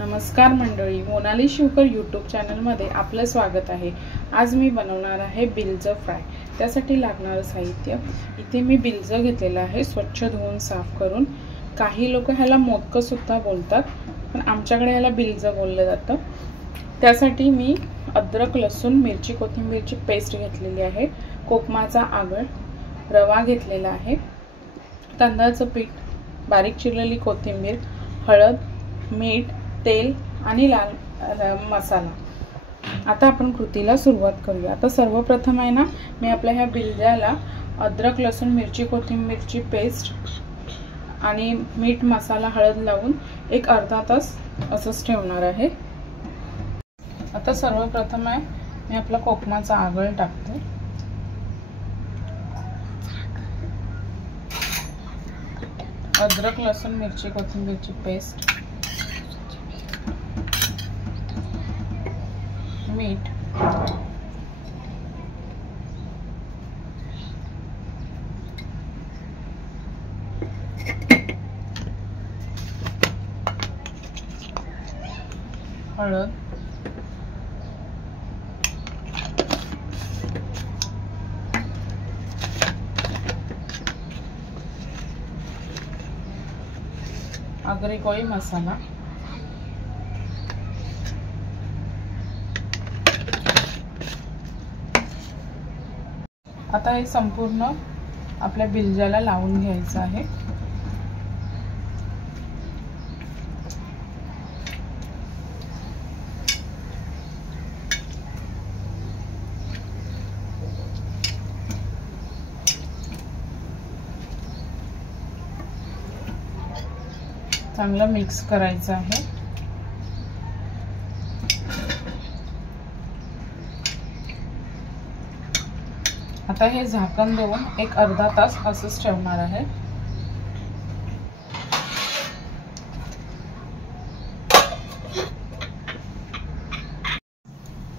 नमस्कार मंडळी, मोनाली शिवकर यूट्यूब चॅनलमध्ये आपलं स्वागत आहे। आज मी बनवणार आहे बिलज फ्राय। त्यासाठी लागणारं साहित्य इथे मी बिलज घेतलेलं आहे, स्वच्छ धुवून साफ करून। काही लोक ह्याला मोदक सुद्धा बोलतात, पण आमच्याकडे ह्याला बिलज बोललं जातं। त्यासाठी मी अद्रक, लसूण, मिरची, कोथिंबीरची पेस्ट घेतलेली आहे, कोकमाचा आगळ, रवा घेतलेला आहे, तांदळाचं पीठ, बारीक चिरलेली कोथिंबीर, हळद, मीठ, तेल आणि लाल मसाला। आता आपण कृतीला सुरुवात करूया। आता सर्वप्रथम आहे ना, मी आपल्या ह्या बिलजाला अद्रक, लसूण, मिरची, कोथिंबीरची पेस्ट आणि मीठ, मसाला, हळद लावून एक अर्धा तास असंच ठेवणार आहे। आता सर्वप्रथम आहे मी आपला कोकमाचा आगळ टाकते। अद्रक, लसूण, मिरची, कोथिंबीरची पेस्ट, मीठ, हळद, आगरी मसाला, आता हे संपूर्ण आपल्या बिलजाला लावून घ्यायचं आहे। चांगलं मिक्स करायचं आहे। आता हे झाकण देऊन एक अर्धा तास असंच ठेवणार आहे।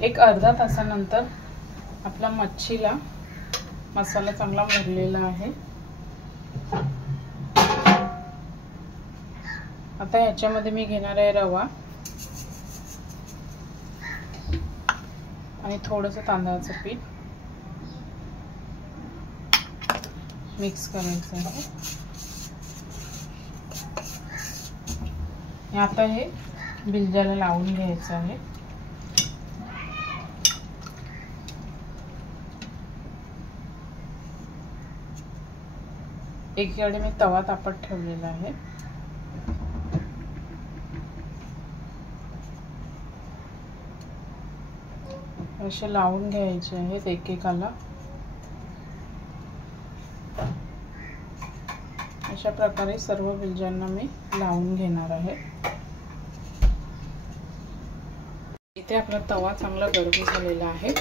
एक अर्धा तासानंतर आपला मच्छीला मसाला चांगला मुरलेला आहे। आता याच्यामध्ये मी घेणार आहे रवा आणि थोडंसं तांदळाचं पीठ, मिक्स करायचं आहे। आता हे बिलजाला लावून घ्यायचं आहे। एकीकडे मी तवा तापत ठेवलेला आहे। असे लावून घ्यायचे आहेत एकेकाला। अशा प्रकारे सर्व बिलजांना मी लावून घेणार आहे। इथे आपला तवा चांगला गरम झालेला आहे,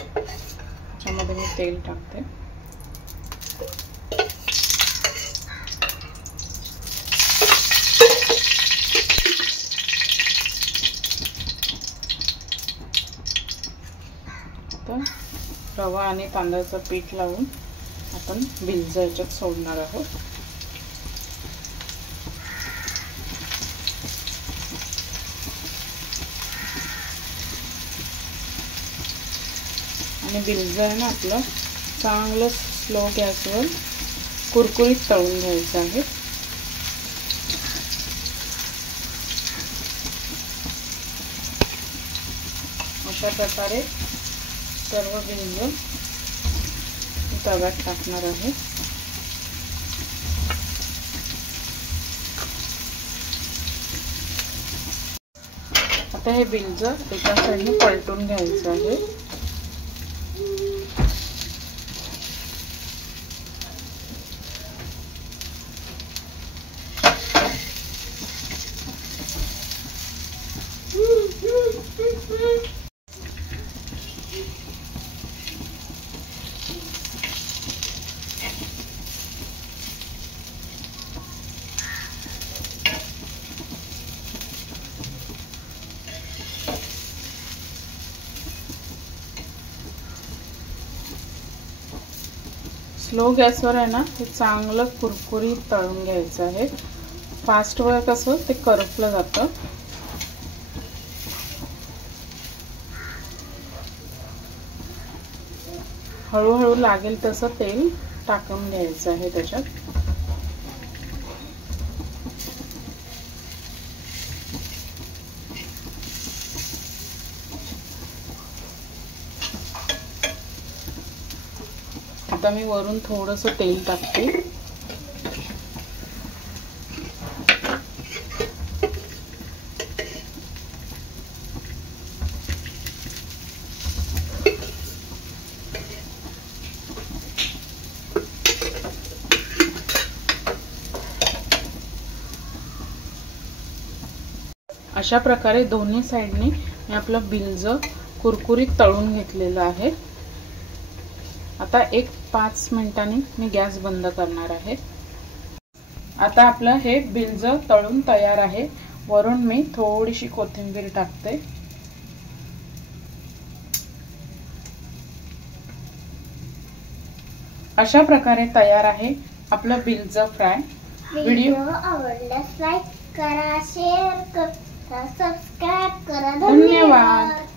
त्यामध्ये मी तेल टाकते। रवा आणि तांदळाचं पीठ लावून आपण बिलज याच्यात सोडणार आहोत। आणि बिलज आहे ना आपलं चांगलं स्लो गॅसवर कुरकुरीत तळून घ्यायचं आहे। अशा प्रकारे सर्व बिलज तव्यात टाकणार आहे। आता हे बिलज एका साईडने पलटून घ्यायचं आहे। स्लो गॅसवर आहे ना, हे चांगलं कुरकुरीत तळून घ्यायचं आहे। फास्ट वर कसं ते करपलं जातं। हळूहळू लागेल तसं तेल टाकून घ्यायचं आहे त्याच्यात. आता मी वरून थोडंसं तेल टाकते. अशा प्रकारे दोन्ही साइडने मी आपलं बिल्ज कुरकुरीत तळून घेतलेलं आहे. आता 5 मिनिटांनी मी गॅस बंद करणार आहे. आता आपलं हे बिल्ज तळून तयार आहे. वरून मी थोडीशी कोथिंबीर टाकते. अशा प्रकारे तयार आहे आपलं बिल्ज फ्राय. व्हिडिओ आवडल्यास लाईक करा, शेअर करा, सबस्क्राइब करा. धन्यवाद.